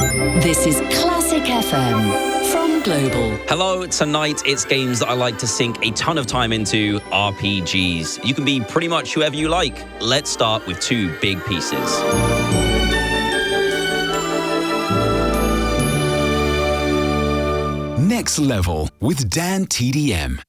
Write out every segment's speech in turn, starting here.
This is Classic FM from Global. Hello, tonight it's games that I like to sink a ton of time into, RPGs. You can be pretty much whoever you like. Let's start with two big pieces. Next Level with DanTDM.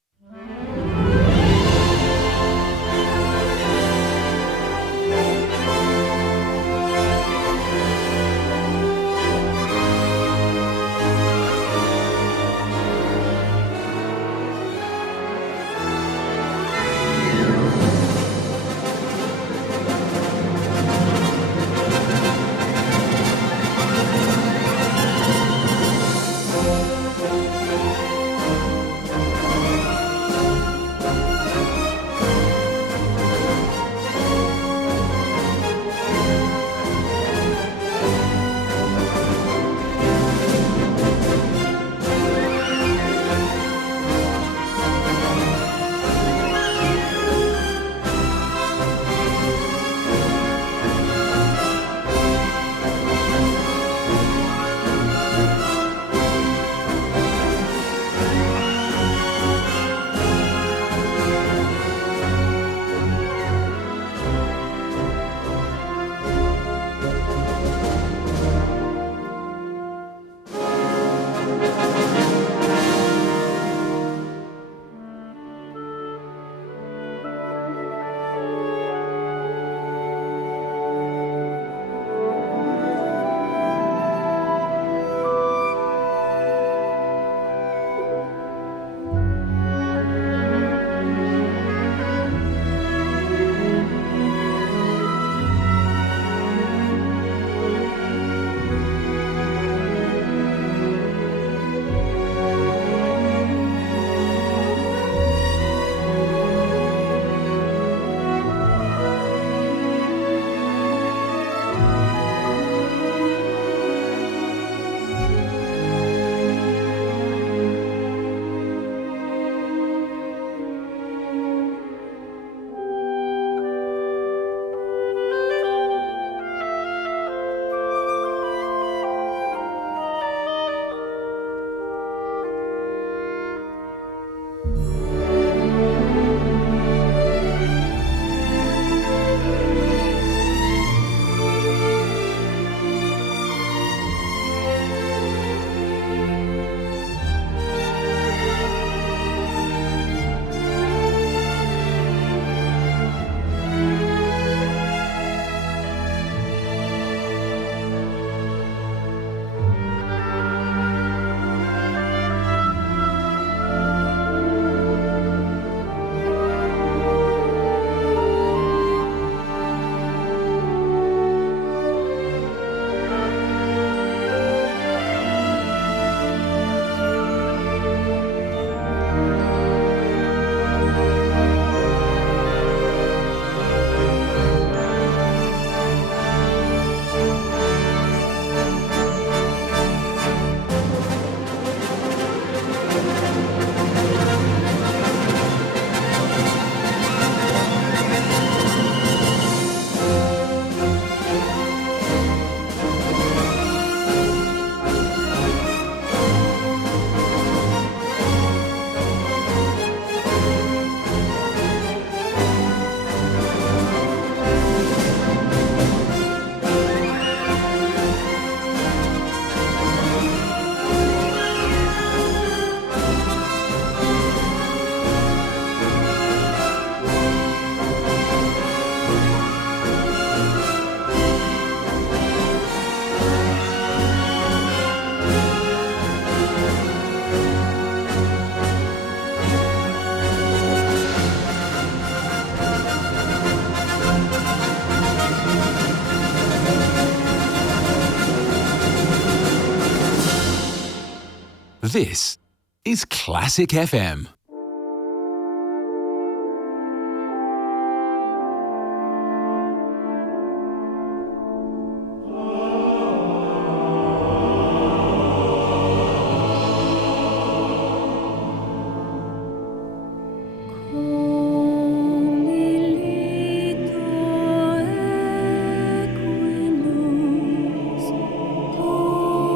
This is Classic FM. Oh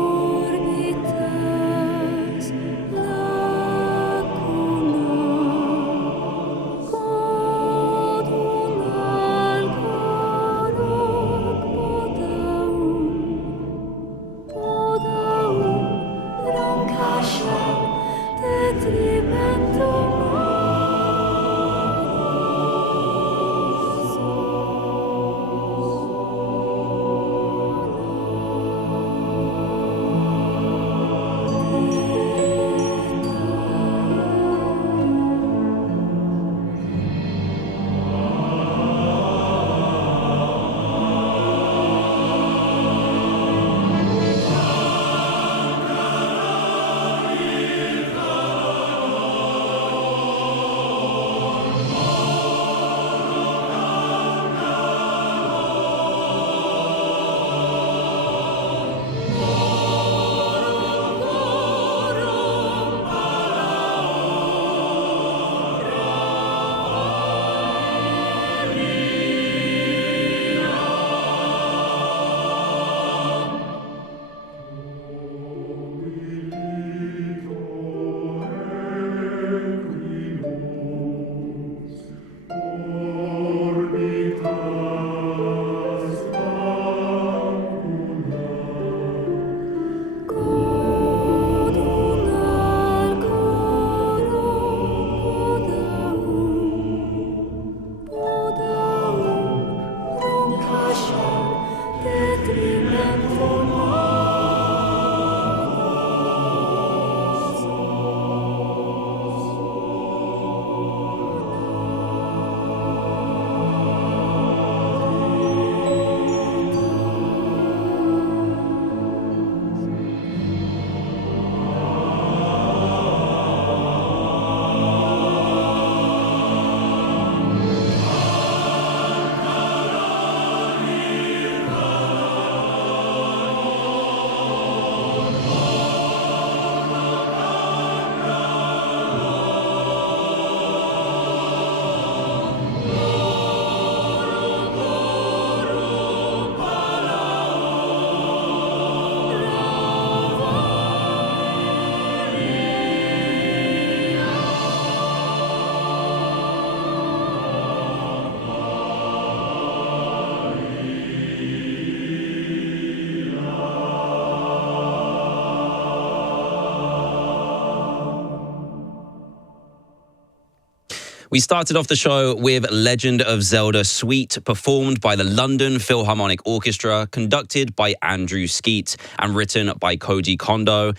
We started off the show with Legend of Zelda Suite, performed by the London Philharmonic Orchestra, conducted by Andrew Skeet, and written by Koji Kondo.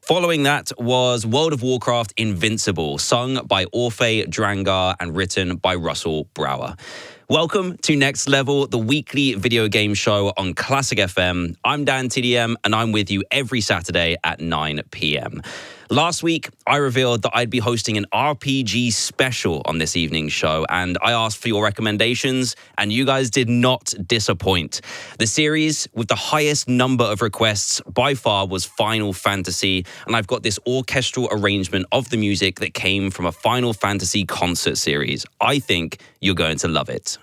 Following that was World of Warcraft Invincible, sung by Orphe Drangar and written by Russell Brower. Welcome to Next Level, the weekly video game show on Classic FM. I'm DanTDM, and I'm with you every Saturday at 9 p.m. Last week, I revealed that I'd be hosting an RPG special on this evening's show, and I asked for your recommendations, and you guys did not disappoint. The series with the highest number of requests by far was Final Fantasy, and I've got this orchestral arrangement of the music that came from a Final Fantasy concert series. I think you're going to love it.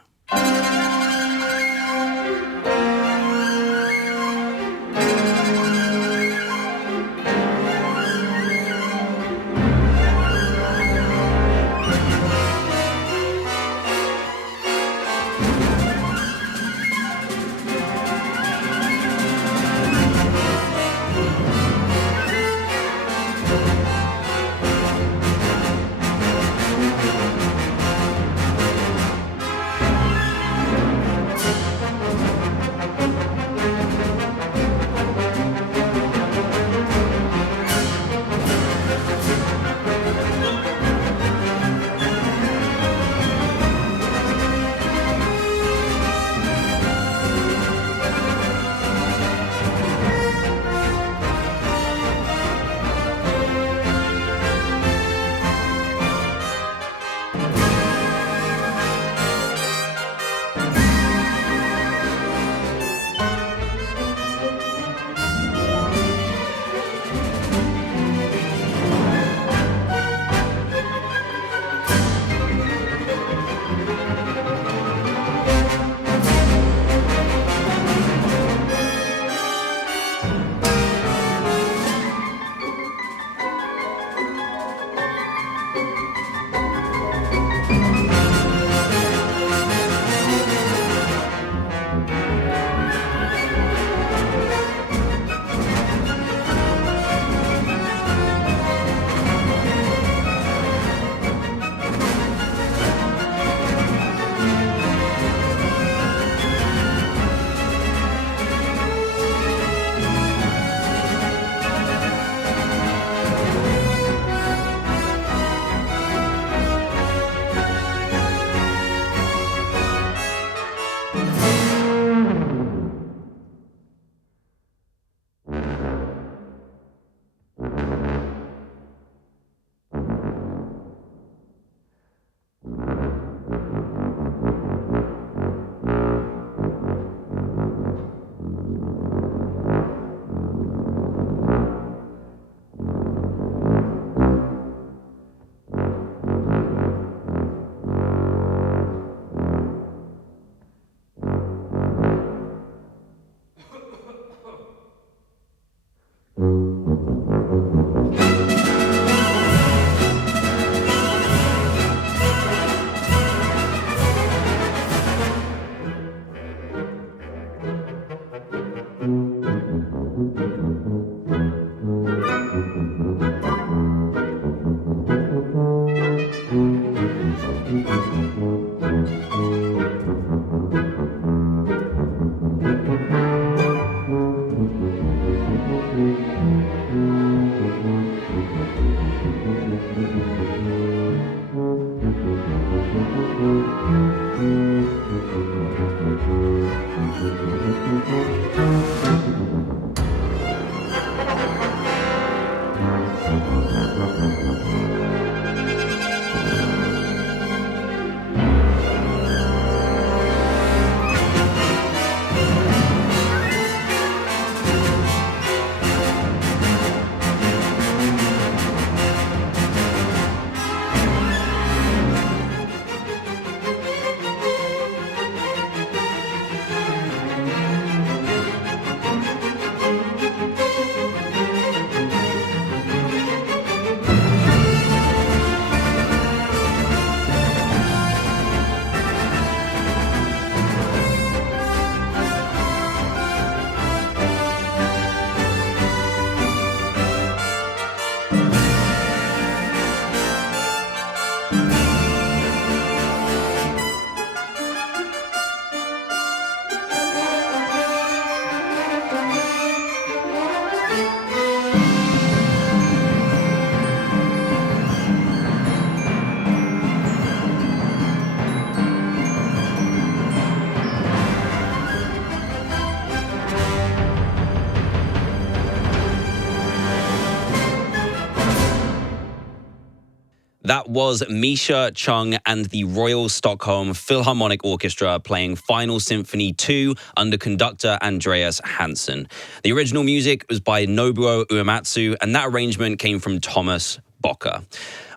That was Misha Chung and the Royal Stockholm Philharmonic Orchestra playing Final Symphony 2 under conductor Andreas Hansen. The original music was by Nobuo Uematsu, and that arrangement came from Thomas Bocker.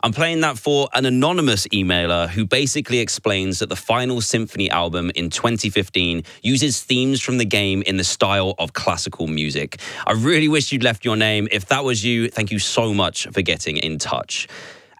I'm playing that for an anonymous emailer who basically explains that the Final Symphony album in 2015 uses themes from the game in the style of classical music. I really wish you'd left your name. If that was you, thank you so much for getting in touch.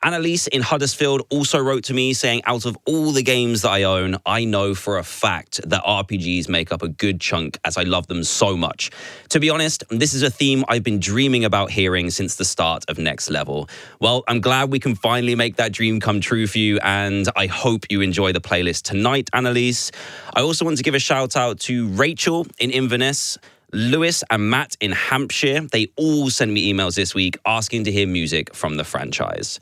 Annalise in Huddersfield also wrote to me saying, out of all the games that I own, I know for a fact that RPGs make up a good chunk as I love them so much. To be honest, this is a theme I've been dreaming about hearing since the start of Next Level. Well, I'm glad we can finally make that dream come true for you, and I hope you enjoy the playlist tonight, Annalise. I also want to give a shout out to Rachel in Inverness, Lewis and Matt in Hampshire. They all sent me emails this week asking to hear music from the franchise.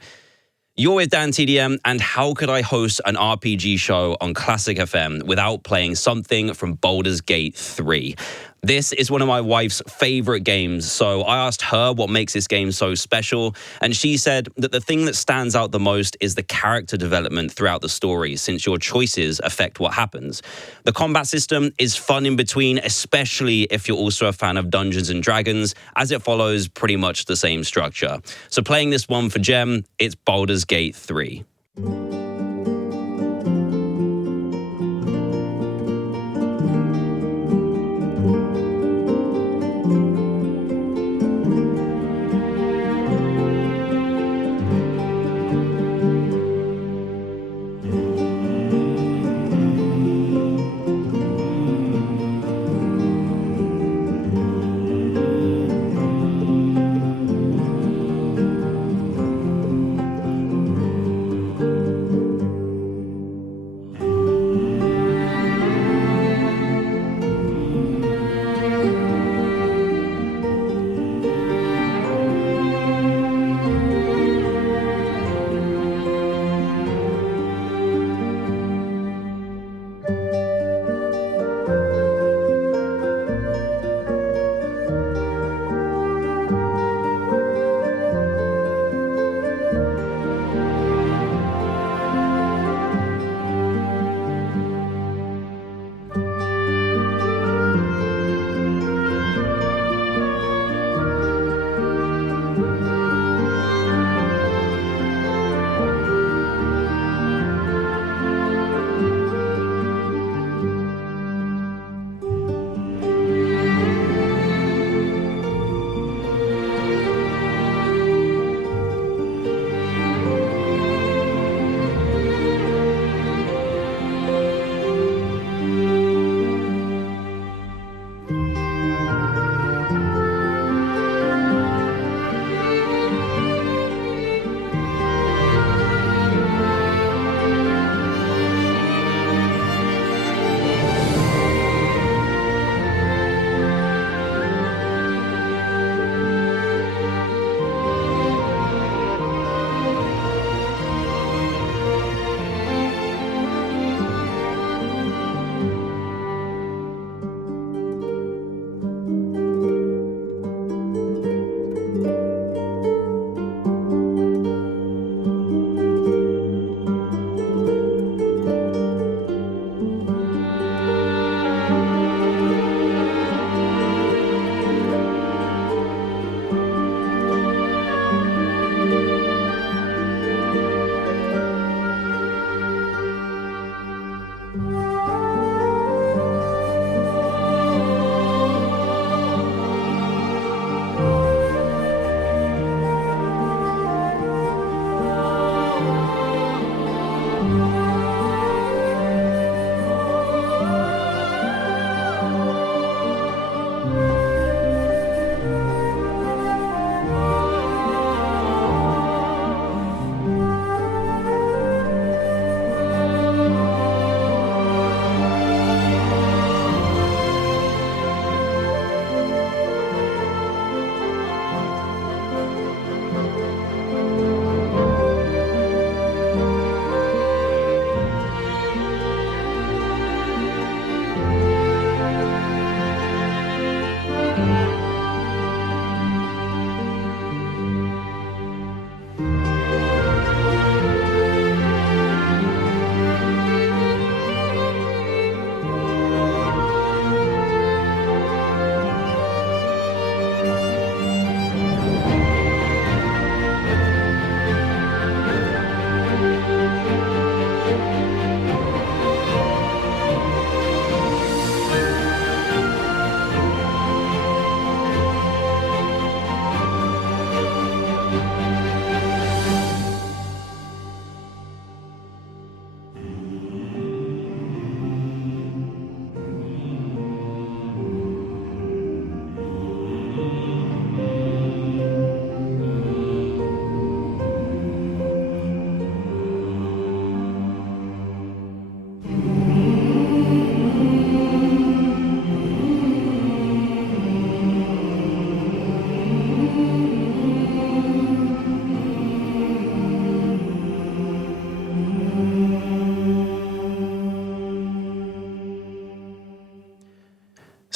You're with DanTDM, and how could I host an RPG show on Classic FM without playing something from Baldur's Gate 3? This is one of my wife's favorite games, so I asked her what makes this game so special, and she said that the thing that stands out the most is the character development throughout the story, since your choices affect what happens. The combat system is fun in between, especially if you're also a fan of Dungeons and Dragons, as it follows pretty much the same structure. So playing this one for Gem, it's Baldur's Gate 3.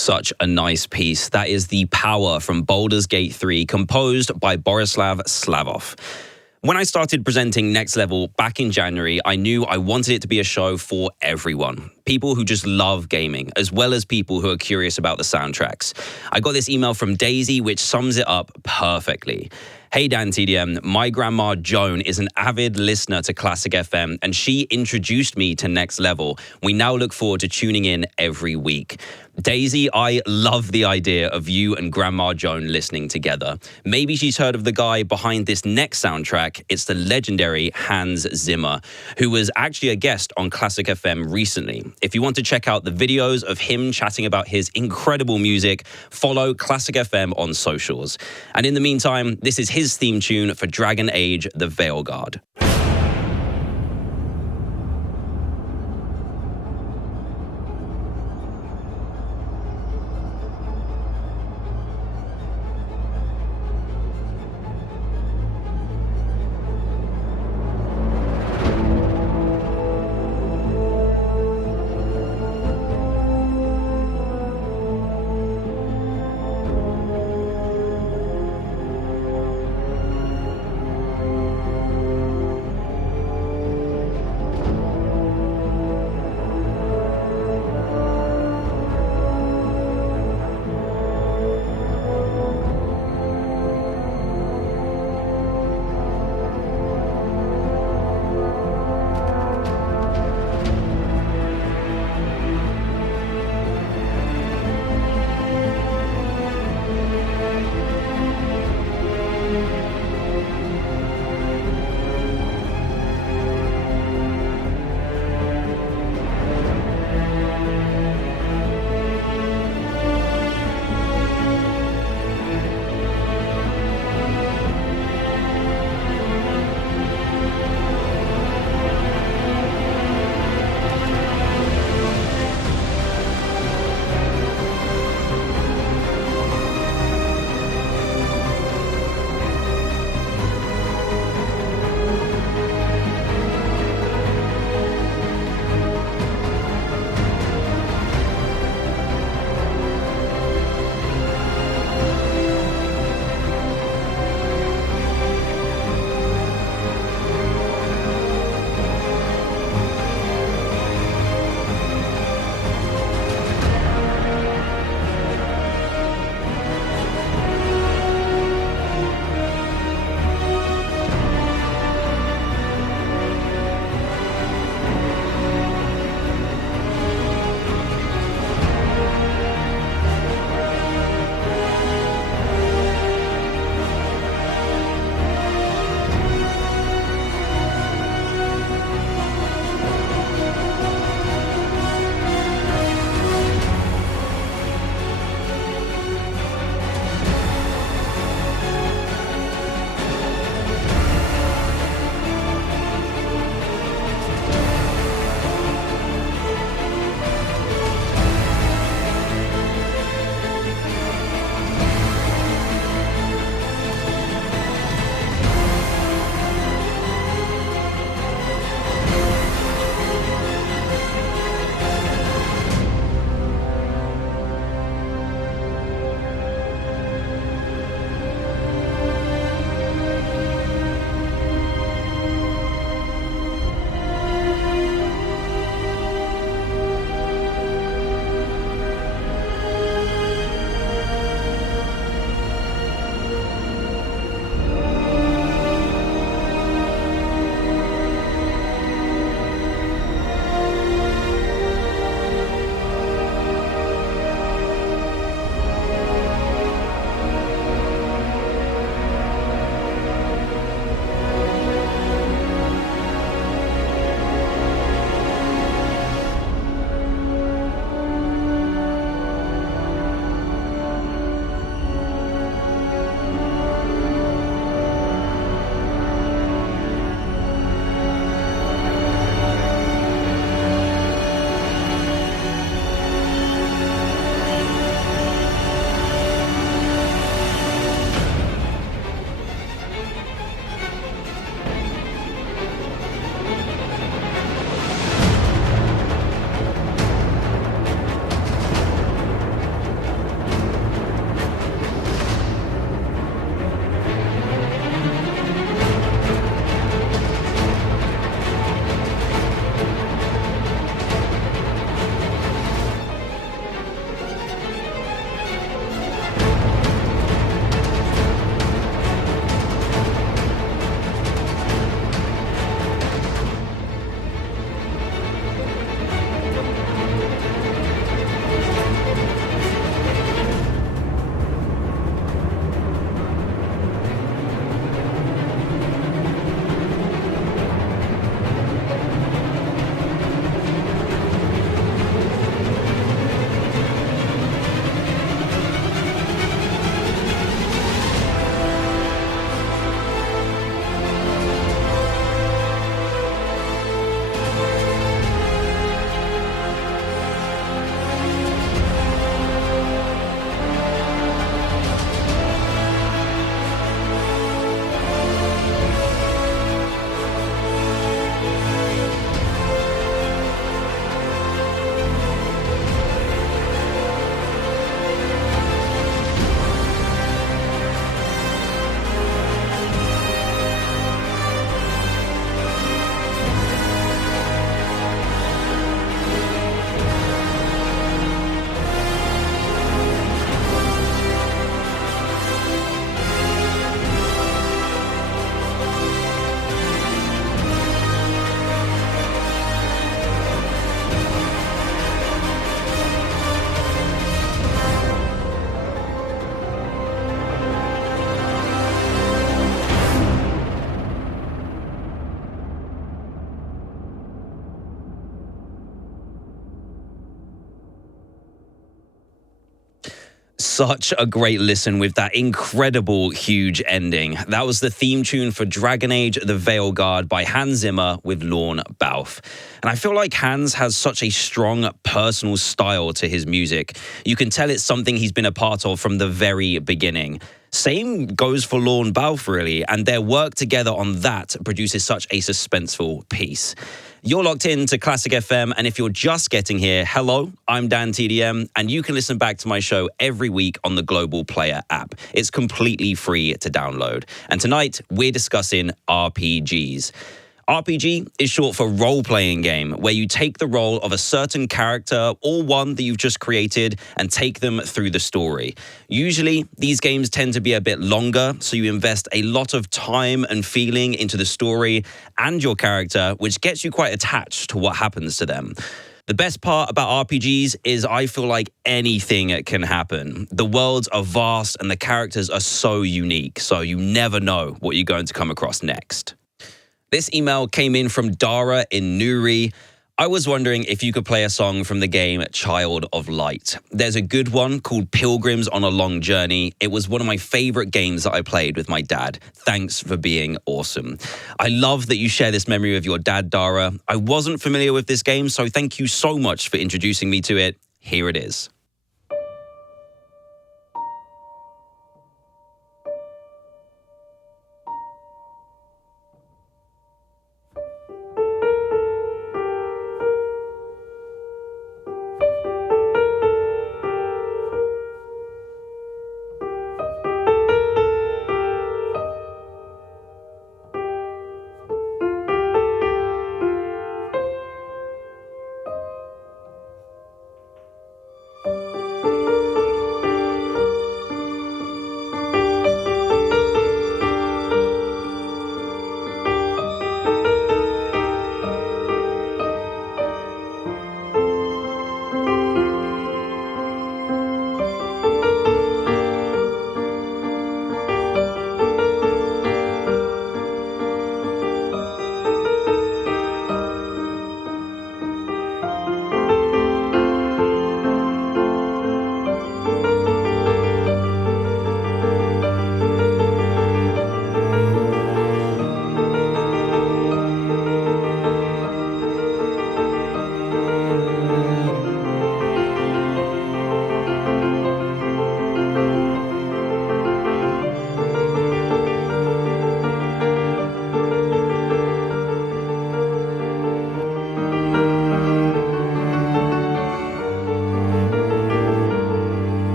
Such a nice piece. That is The Power from Baldur's Gate 3, composed by Borislav Slavov. When I started presenting Next Level back in January, I knew I wanted it to be a show for everyone. People who just love gaming, as well as people who are curious about the soundtracks. I got this email from Daisy, which sums it up perfectly. Hey DanTDM, my grandma Joan is an avid listener to Classic FM, and she introduced me to Next Level. We now look forward to tuning in every week. Daisy, I love the idea of you and Grandma Joan listening together. Maybe she's heard of the guy behind this next soundtrack. It's the legendary Hans Zimmer, who was actually a guest on Classic FM recently. If you want to check out the videos of him chatting about his incredible music, follow Classic FM on socials. And in the meantime, this is his theme tune for Dragon Age: The Veilguard. such a great listen with that incredible, huge ending. That was the theme tune for Dragon Age The Veilguard by Hans Zimmer with Lorne Balfe. And I feel like Hans has such a strong personal style to his music. You can tell it's something he's been a part of from the very beginning. Same goes for Lorne Balfe, really, and their work together on that produces such a suspenseful piece. You're locked in to Classic FM, and if you're just getting here, hello, I'm DanTDM, and you can listen back to my show every week on the Global Player app. It's completely free to download. And tonight, we're discussing RPGs. RPG is short for role-playing game, where you take the role of a certain character or one that you've just created and take them through the story. Usually, these games tend to be a bit longer, so you invest a lot of time and feeling into the story and your character, which gets you quite attached to what happens to them. The best part about RPGs is I feel like anything can happen. The worlds are vast and the characters are so unique, so you never know what you're going to come across next. This email came in from Dara in Newry. I was wondering if you could play a song from the game Child of Light. There's a good one called Pilgrims on a Long Journey. It was one of my favorite games that I played with my dad. Thanks for being awesome. I love that you share this memory with your dad, Dara. I wasn't familiar with this game, so thank you so much for introducing me to it. Here it is.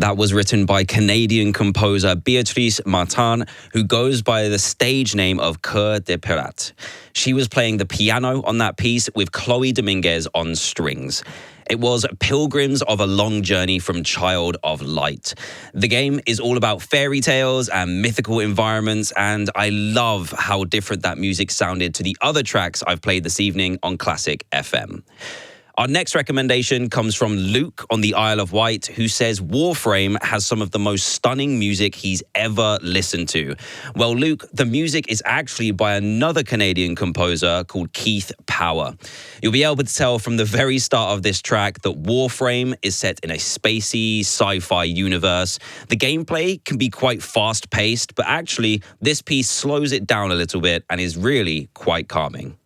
That was written by Canadian composer Beatrice Martin, who goes by the stage name of Cœur de Pirate. She was playing the piano on that piece with Chloe Dominguez on strings. It was Pilgrims of a Long Journey from Child of Light. The game is all about fairy tales and mythical environments, and I love how different that music sounded to the other tracks I've played this evening on Classic FM. Our next recommendation comes from Luke on the Isle of Wight, who says Warframe has some of the most stunning music he's ever listened to. Well, Luke, the music is actually by another Canadian composer called Keith Power. You'll be able to tell from the very start of this track that Warframe is set in a spacey sci-fi universe. The gameplay can be quite fast-paced, but actually this piece slows it down a little bit and is really quite calming.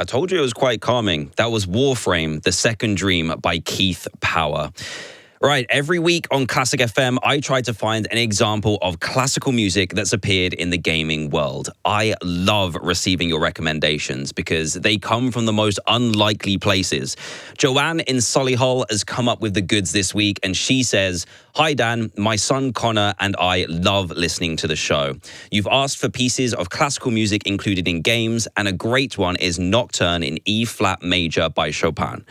I told you it was quite calming. That was Warframe, The Second Dream by Keith Power. Right, every week on Classic FM, I try to find an example of classical music that's appeared in the gaming world. I love receiving your recommendations because they come from the most unlikely places. Joanne in Solihull has come up with the goods this week, and she says, "Hi Dan, my son Connor and I love listening to the show. You've asked for pieces of classical music included in games, and a great one is Nocturne in E-flat major by Chopin.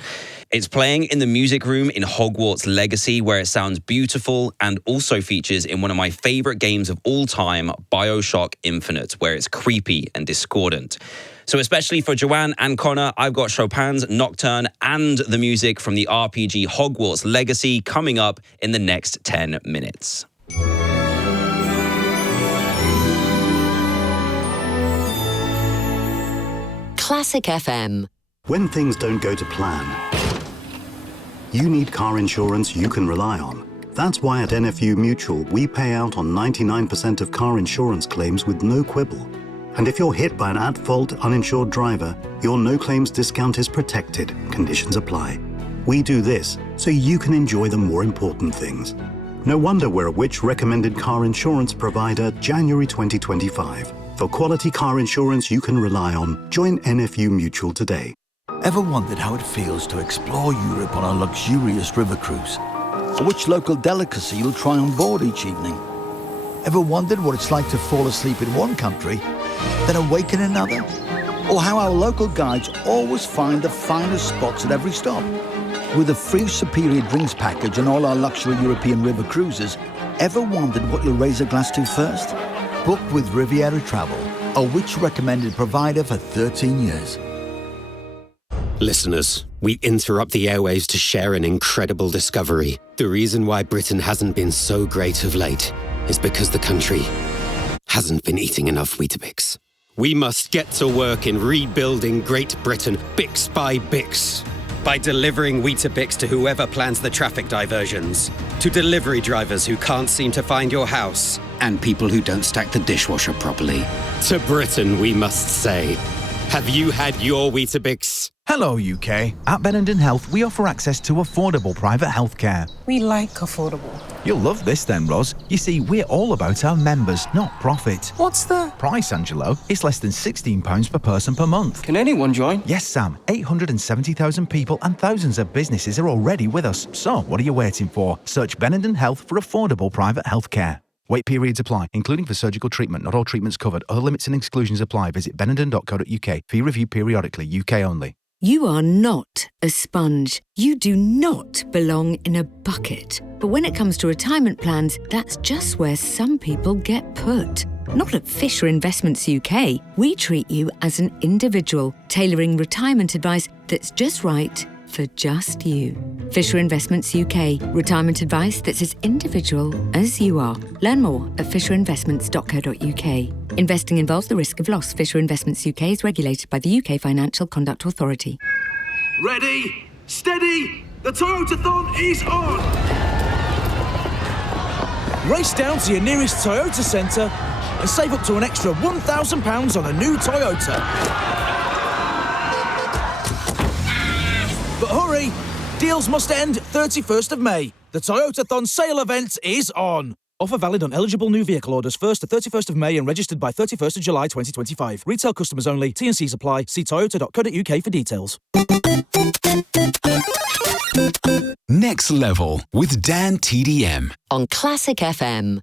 It's playing in the music room in Hogwarts Legacy, where it sounds beautiful, and also features in one of my favorite games of all time, BioShock Infinite, where it's creepy and discordant." So especially for Joanne and Connor, I've got Chopin's Nocturne and the music from the RPG Hogwarts Legacy coming up in the next 10 minutes. Classic FM. When things don't go to plan, you need car insurance you can rely on. That's why at NFU Mutual, we pay out on 99% of car insurance claims with no quibble. And if you're hit by an at-fault uninsured driver, your no-claims discount is protected. Conditions apply. We do this so you can enjoy the more important things. No wonder we're a Which recommended car insurance provider January 2025. For quality car insurance you can rely on, join NFU Mutual today. Ever wondered how it feels to explore Europe on a luxurious river cruise? Or which local delicacy you'll try on board each evening? Ever wondered what it's like to fall asleep in one country, then awake in another? Or how our local guides always find the finest spots at every stop? With a free superior drinks package on all our luxury European river cruises, ever wondered what you'll raise a glass to first? Book with Riviera Travel, a Which recommended provider for 13 years. Listeners, we interrupt the airwaves to share an incredible discovery. The reason why Britain hasn't been so great of late is because the country hasn't been eating enough Weetabix. We must get to work in rebuilding Great Britain, bix by bix. By delivering Weetabix to whoever plans the traffic diversions, to delivery drivers who can't seem to find your house, and people who don't stack the dishwasher properly. To Britain, we must say, have you had your Weetabix? Hello, UK. At Benenden Health, we offer access to affordable private healthcare. We like affordable. You'll love this then, Ros. You see, we're all about our members, not profit. What's the price, Angelo? It's less than £16 per person per month. Can anyone join? Yes, Sam. 870,000 people and thousands of businesses are already with us. So, what are you waiting for? Search Benenden Health for affordable private healthcare. Wait periods apply, including for surgical treatment. Not all treatments covered. Other limits and exclusions apply. Visit benenden.co.uk. Fee review periodically. UK only. You are not a sponge. You do not belong in a bucket. But when it comes to retirement plans, that's just where some people get put. Not at Fisher Investments UK. We treat you as an individual, tailoring retirement advice that's just right for just you. Fisher Investments UK. Retirement advice that's as individual as you are. Learn more at fisherinvestments.co.uk. Investing involves the risk of loss. Fisher Investments UK is regulated by the UK Financial Conduct Authority. Ready, steady, the Toyotathon is on! Race down to your nearest Toyota centre and save up to an extra £1,000 on a new Toyota. But hurry! Deals must end 31st of May. The Toyotathon sale event is on. Offer valid on eligible new vehicle orders 1st to 31st of May and registered by 31st of July 2025. Retail customers only. T&Cs apply. See toyota.co.uk for details. Next Level with DanTDM on Classic FM.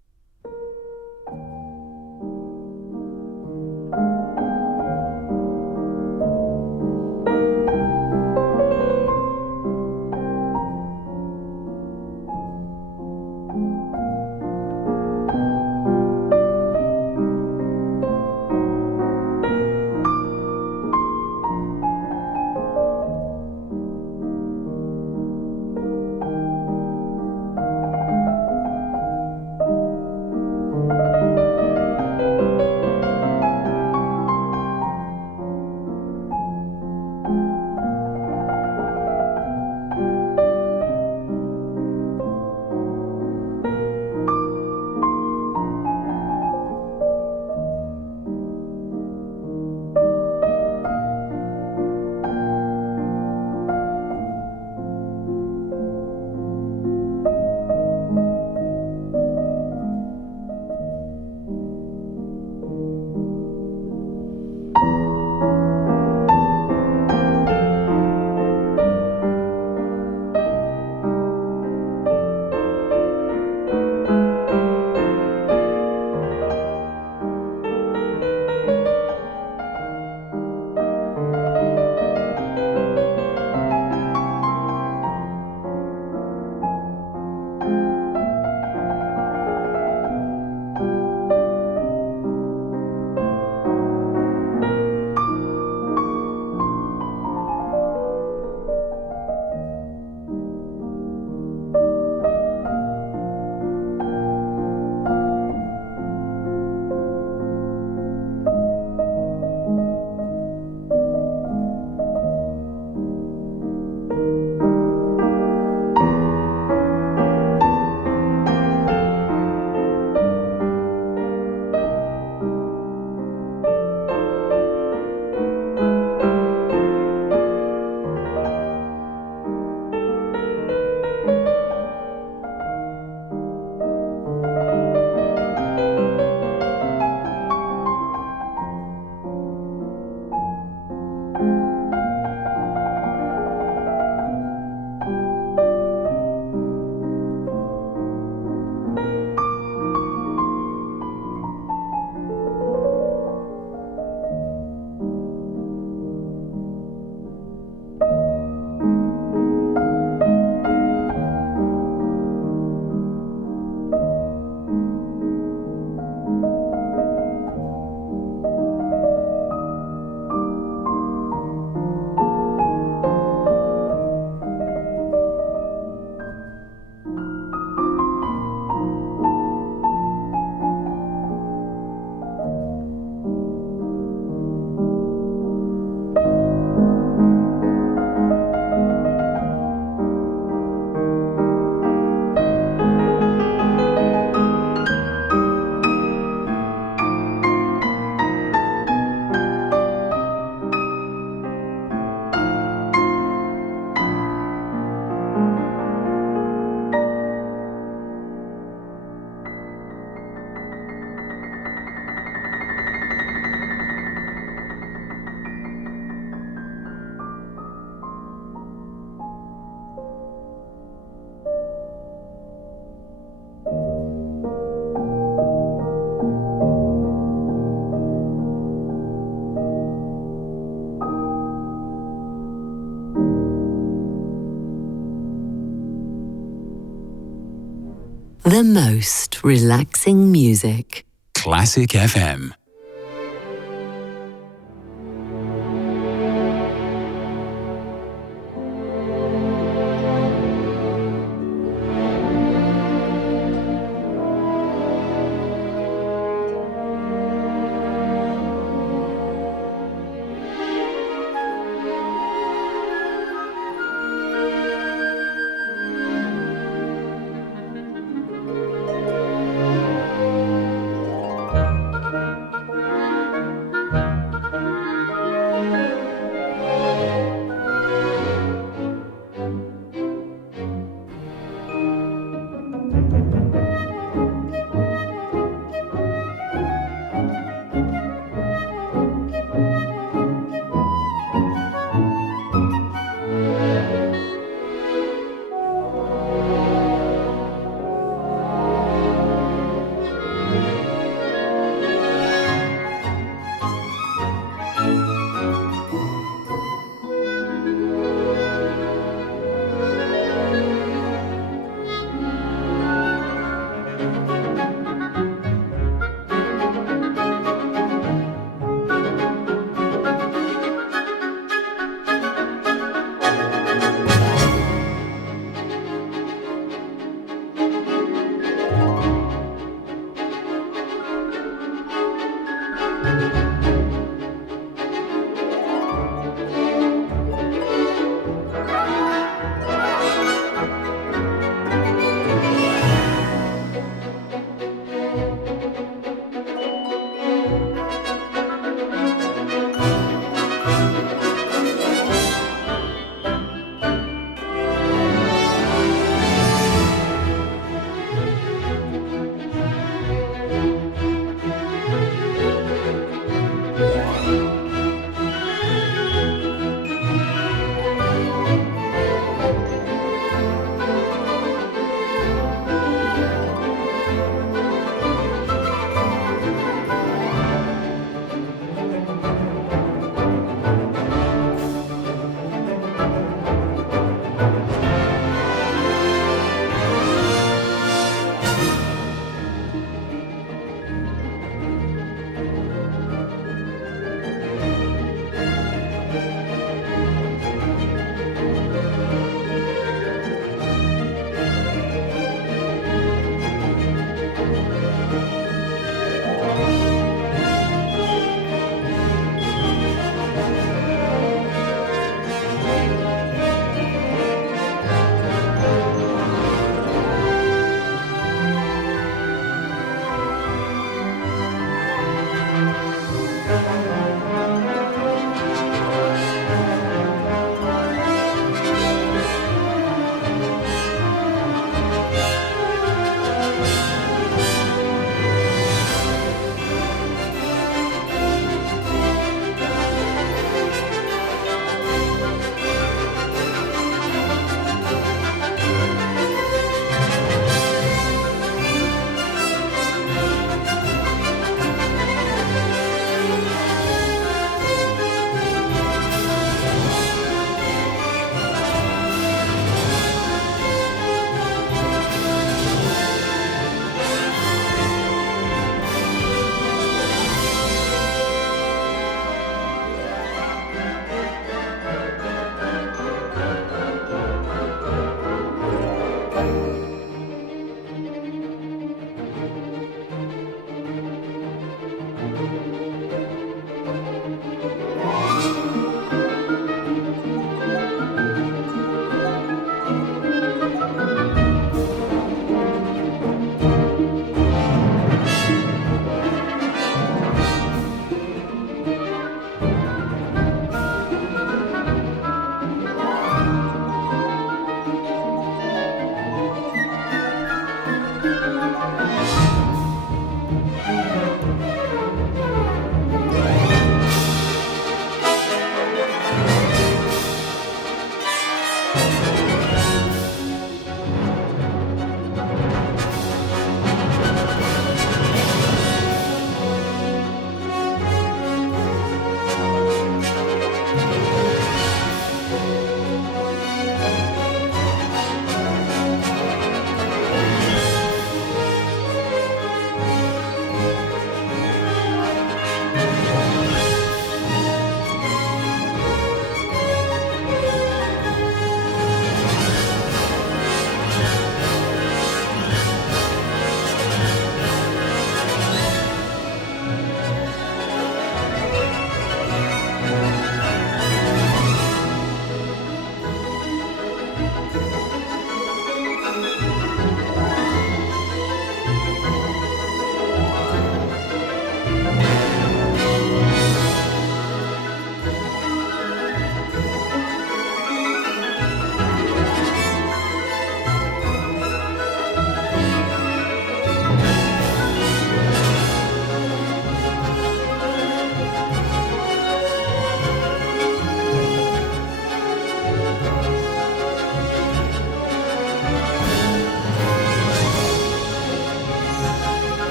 The most relaxing music. Classic FM.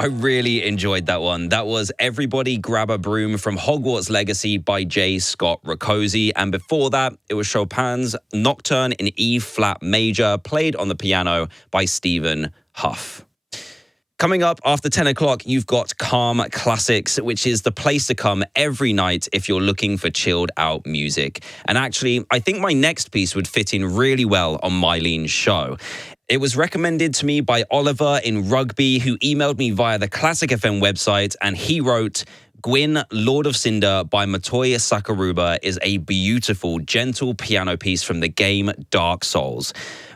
I really enjoyed that one. That was Everybody Grab a Broom from Hogwarts Legacy by J. Scott Rakoczy. And before that, it was Chopin's Nocturne in E-flat major, played on the piano by Stephen Huff. Coming up after 10 o'clock, you've got Calm Classics, which is the place to come every night if you're looking for chilled out music. And actually, I think my next piece would fit in really well on Mylene's show. It was recommended to me by Oliver in Rugby, who emailed me via the Classic FM website, and he wrote, Gwyn, Lord of Cinder by Motoi Sakuruba is a beautiful, gentle piano piece from the game Dark Souls.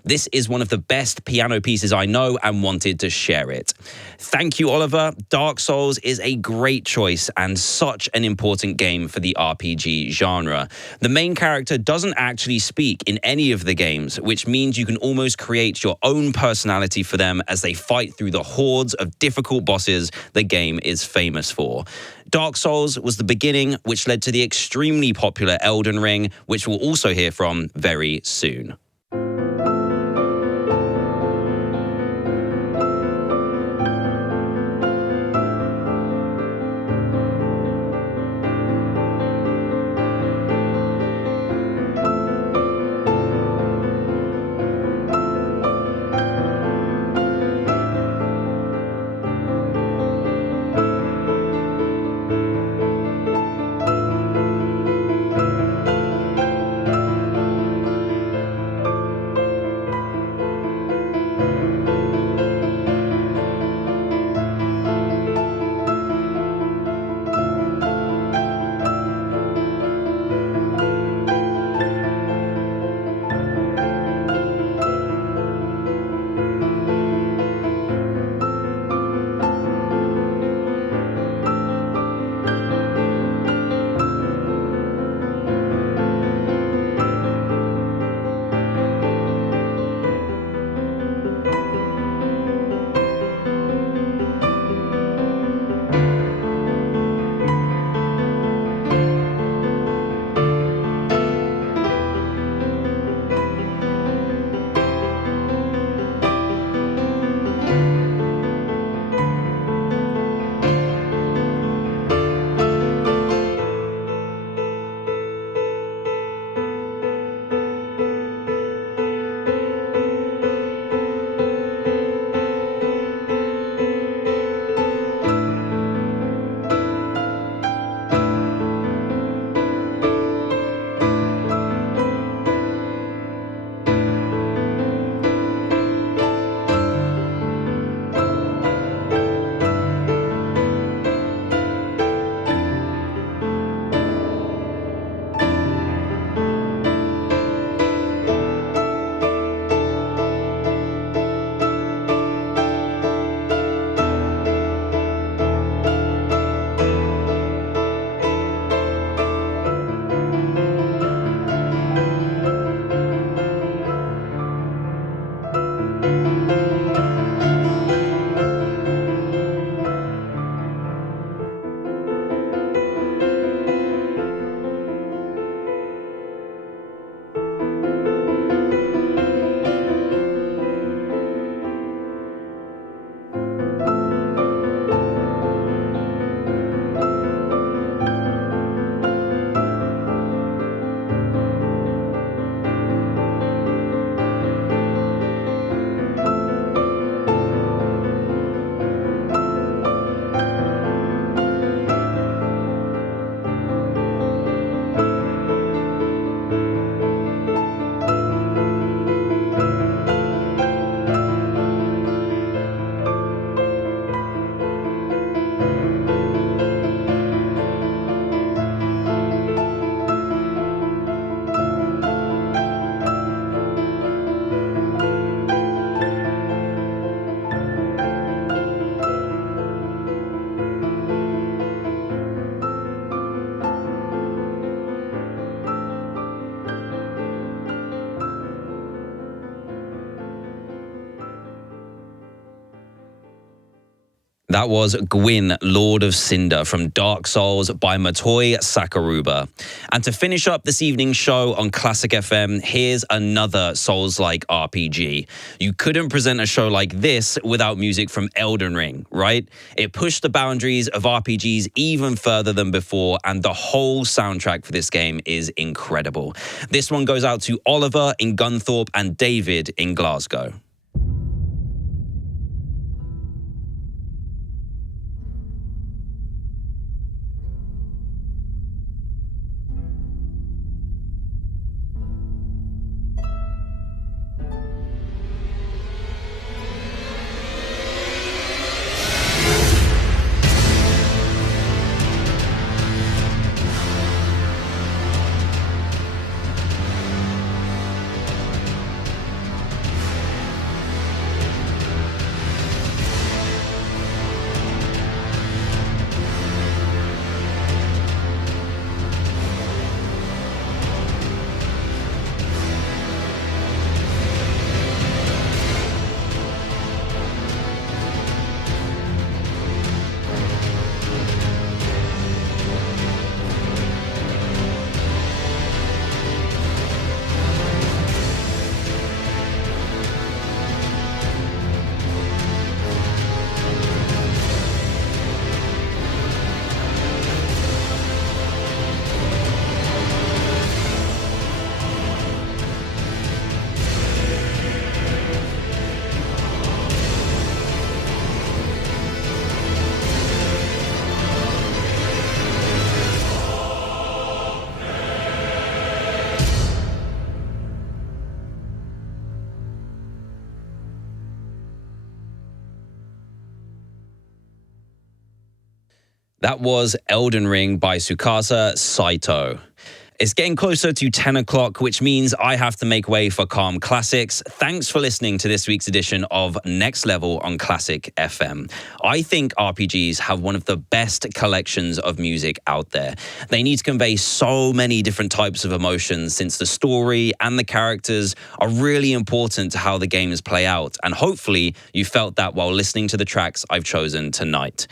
This is one of the best piano pieces I know and wanted to share it. Thank you, Oliver. Dark Souls is a great choice and such an important game for the RPG genre. The main character doesn't actually speak in any of the games, which means you can almost create your own personality for them as they fight through the hordes of difficult bosses the game is famous for. Dark Souls was the beginning, which led to the extremely popular Elden Ring, which we'll also hear from very soon. That was Gwyn, Lord of Cinder from Dark Souls by Motoi Sakuruba. And to finish up this evening's show on Classic FM, here's another Souls-like RPG. You couldn't present a show like this without music from Elden Ring, right? It pushed the boundaries of RPGs even further than before, and the whole soundtrack for this game is incredible. This one goes out to Oliver in Gunthorpe and David in Glasgow. That was Elden Ring by Tsukasa Saito. It's getting closer to 10 o'clock, which means I have to make way for Calm Classics. Thanks for listening to this week's edition of Next Level on Classic FM. I think RPGs have one of the best collections of music out there. They need to convey so many different types of emotions, since the story and the characters are really important to how the games play out. And hopefully you felt that while listening to the tracks I've chosen tonight.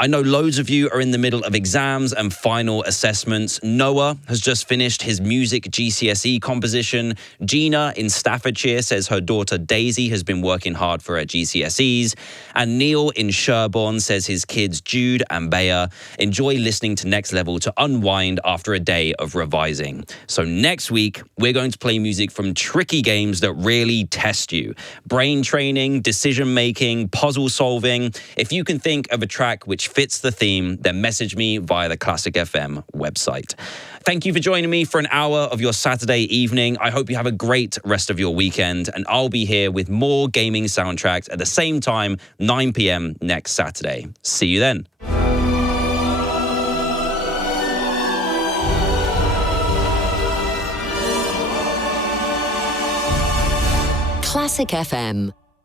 I know loads of you are in the middle of exams and final assessments. Noah has just finished his music GCSE composition. Gina in Staffordshire says her daughter Daisy has been working hard for her GCSEs. And Neil in Sherborne says his kids Jude and Bea enjoy listening to Next Level to unwind after a day of revising. So next week, we're going to play music from tricky games that really test you. Brain training, decision making, puzzle solving. If you can think of a track which fits the theme, then message me via the Classic FM website. Thank you for joining me for an hour of your Saturday evening. I hope you have a great rest of your weekend, and I'll be here with more gaming soundtracks at the same time, 9 p.m. next Saturday. See you then. Classic FM.